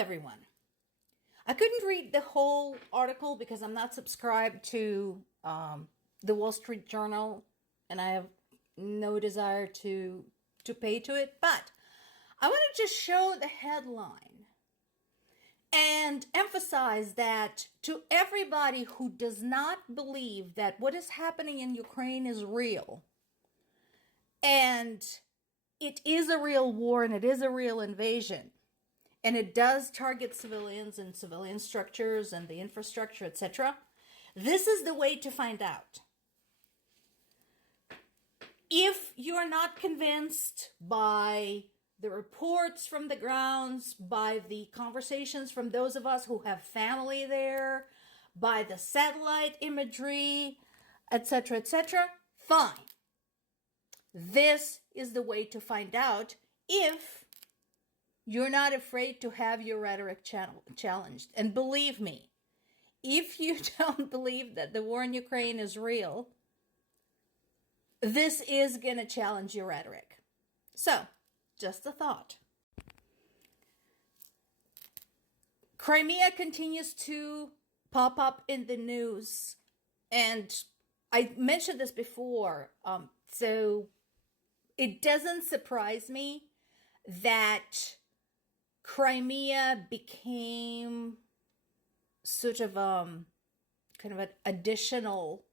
everyone. I couldn't read the whole article because I'm not subscribed to the Wall Street Journal, and I have no desire to pay to it. But I want to just show the headline and emphasize that to everybody who does not believe that what is happening in Ukraine is real, and it is a real war and it is a real invasion, and it does target civilians and civilian structures and the infrastructure, etc. This is the way to find out. If you are not convinced by the reports from the grounds, by the conversations from those of us who have family there, by the satellite imagery, etc., fine. This is the way to find out if you're not afraid to have your rhetoric challenged. And believe me, if you don't believe that the war in Ukraine is real, this is going to challenge your rhetoric. So, just a thought. Crimea continues to pop up in the news. And I mentioned this before. So, it doesn't surprise me that Crimea became sort of kind of an additional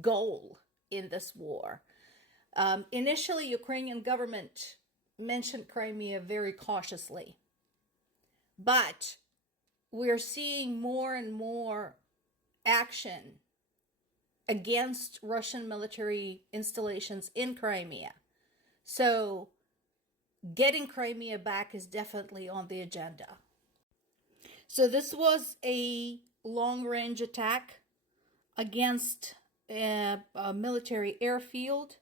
goal in this war. Initially, Ukrainian government mentioned Crimea very cautiously, but we're seeing more and more action against Russian military installations in Crimea. So getting Crimea back is definitely on the agenda. So this was a long-range attack against a military airfield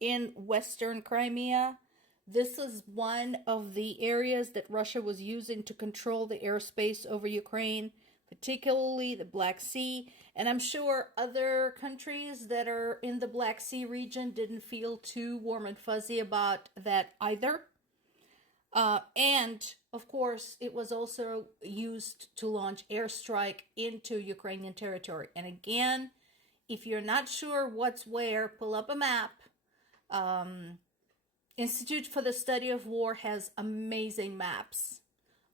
in western Crimea. This is one of the areas that Russia was using to control the airspace over Ukraine, particularly the Black Sea. And I'm sure other countries that are in the Black Sea region didn't feel too warm and fuzzy about that either. And, of course, it was also used to launch airstrike into Ukrainian territory. And again, if you're not sure what's where, pull up a map. Institute for the Study of War has amazing maps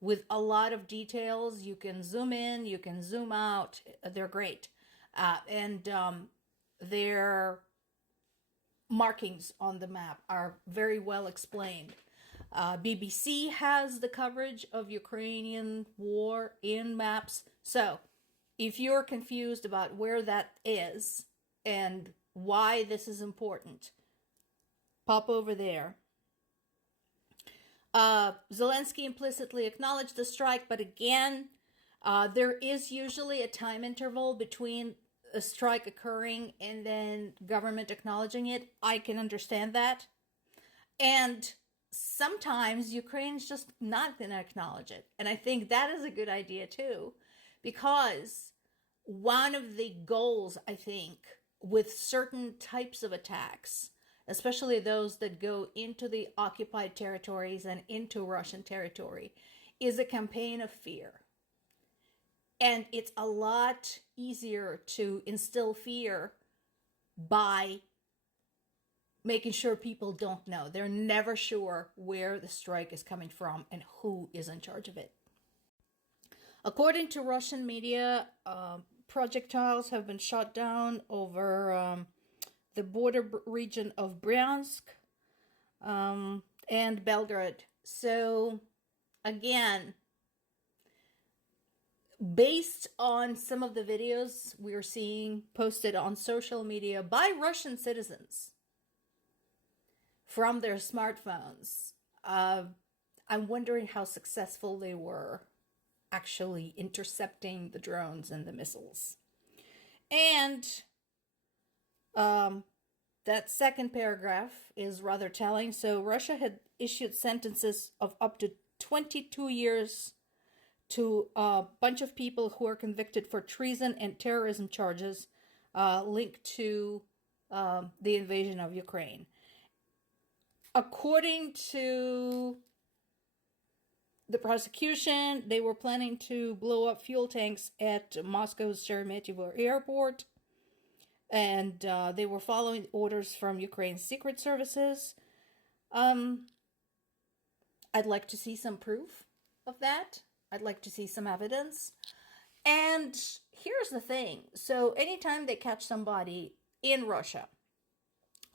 with a lot of details. You can zoom in, you can zoom out. They're great. And their markings on the map are very well explained. BBC has the coverage of Ukrainian war in maps. So if you're confused about where that is and why this is important, pop over there. Zelensky implicitly acknowledged the strike, but again, there is usually a time interval between a strike occurring and then government acknowledging it. I can understand that. And sometimes Ukraine's just not going to acknowledge it. And I think that is a good idea too, because one of the goals, I think, with certain types of attacks, especially those that go into the occupied territories and into Russian territory, is a campaign of fear. And it's a lot easier to instill fear by making sure people don't know. They're never sure where the strike is coming from and who is in charge of it. According to Russian media, projectiles have been shot down over the border region of Bryansk and Belgrade. So, again, based on some of the videos we're seeing posted on social media by Russian citizens from their smartphones, I'm wondering how successful they were actually intercepting the drones and the missiles. And that second paragraph is rather telling. So Russia had issued sentences of up to 22 years to a bunch of people who are convicted for treason and terrorism charges linked to the invasion of Ukraine. According to the prosecution, they were planning to blow up fuel tanks at Moscow's Sheremetyevo airport. And they were following orders from Ukraine's secret services. I'd like to see some proof of that. I'd like to see some evidence. And here's the thing. So anytime they catch somebody in Russia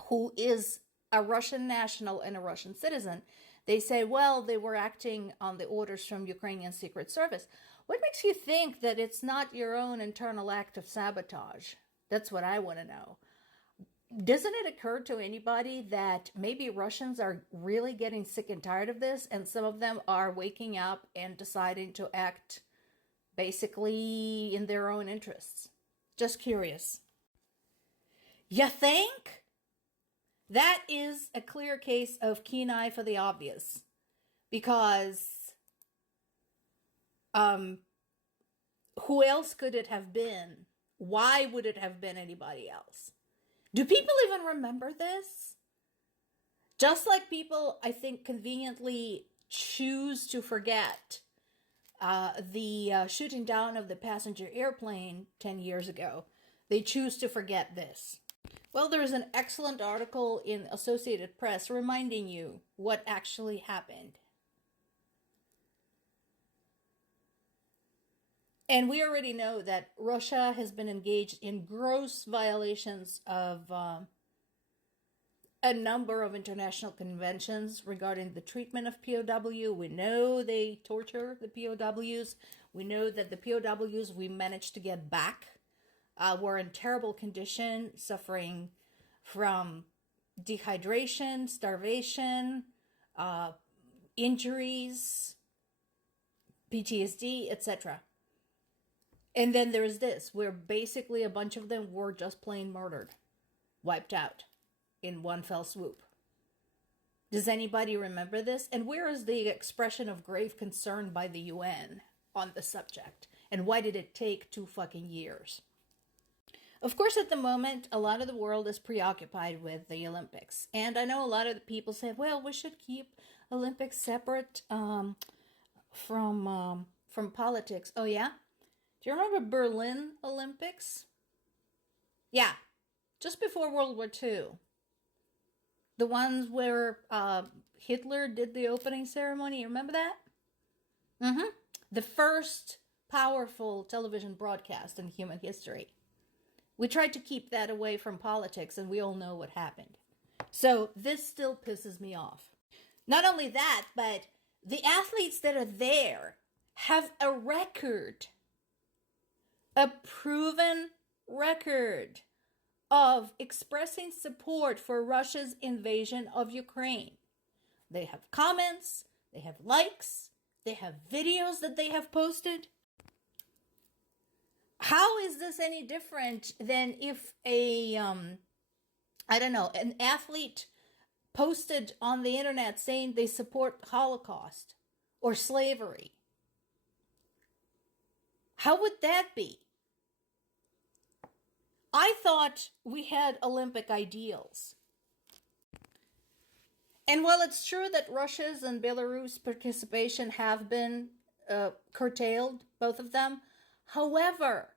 who is a Russian national and a Russian citizen, they say, well, they were acting on the orders from Ukrainian Secret Service. What makes you think that it's not your own internal act of sabotage? That's what I want to know. Doesn't it occur to anybody that maybe Russians are really getting sick and tired of this, and some of them are waking up and deciding to act basically in their own interests? Just curious. You think? That is a clear case of keen eye for the obvious. Because who else could it have been? Why would it have been anybody else? Do people even remember this? Just like people, I think, conveniently choose to forget the shooting down of the passenger airplane 10 years ago, they choose to forget this. Well, there is an excellent article in Associated Press reminding you what actually happened. And we already know that Russia has been engaged in gross violations of a number of international conventions regarding the treatment of POW. We know they torture the POWs. We know that the POWs we managed to get back were in terrible condition, suffering from dehydration, starvation, injuries, PTSD, etc. And then there's this, where basically a bunch of them were just plain murdered, wiped out in one fell swoop. Does anybody remember this? And where is the expression of grave concern by the UN on the subject? And why did it take 2 fucking years? Of course, at the moment, a lot of the world is preoccupied with the Olympics. And I know a lot of the people say, well, we should keep Olympics separate from politics. Oh, yeah? Do you remember Berlin Olympics? Yeah, just before World War II. The ones where Hitler did the opening ceremony. You remember that? Mm-hmm. The first powerful television broadcast in human history. We tried to keep that away from politics, and we all know what happened. So this still pisses me off. Not only that, but the athletes that are there have a record, a proven record of expressing support for Russia's invasion of Ukraine. They have comments, they have likes, they have videos that they have posted. How is this any different than if an athlete posted on the internet saying they support Holocaust or slavery? How would that be? I thought we had Olympic ideals. And while it's true that Russia's and Belarus' participation have been curtailed, both of them, however,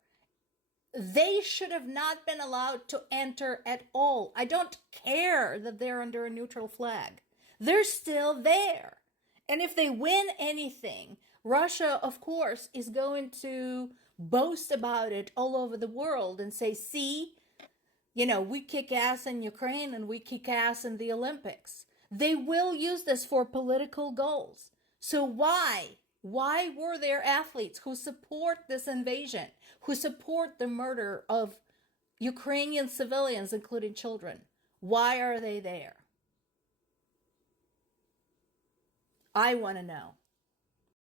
they should have not been allowed to enter at all. I don't care that they're under a neutral flag. They're still there. And if they win anything, Russia, of course, is going to boast about it all over the world and say, see, we kick ass in Ukraine and we kick ass in the Olympics. They will use this for political goals. So why were there athletes who support this invasion, who support the murder of Ukrainian civilians, including children? Why are they there? I want to know.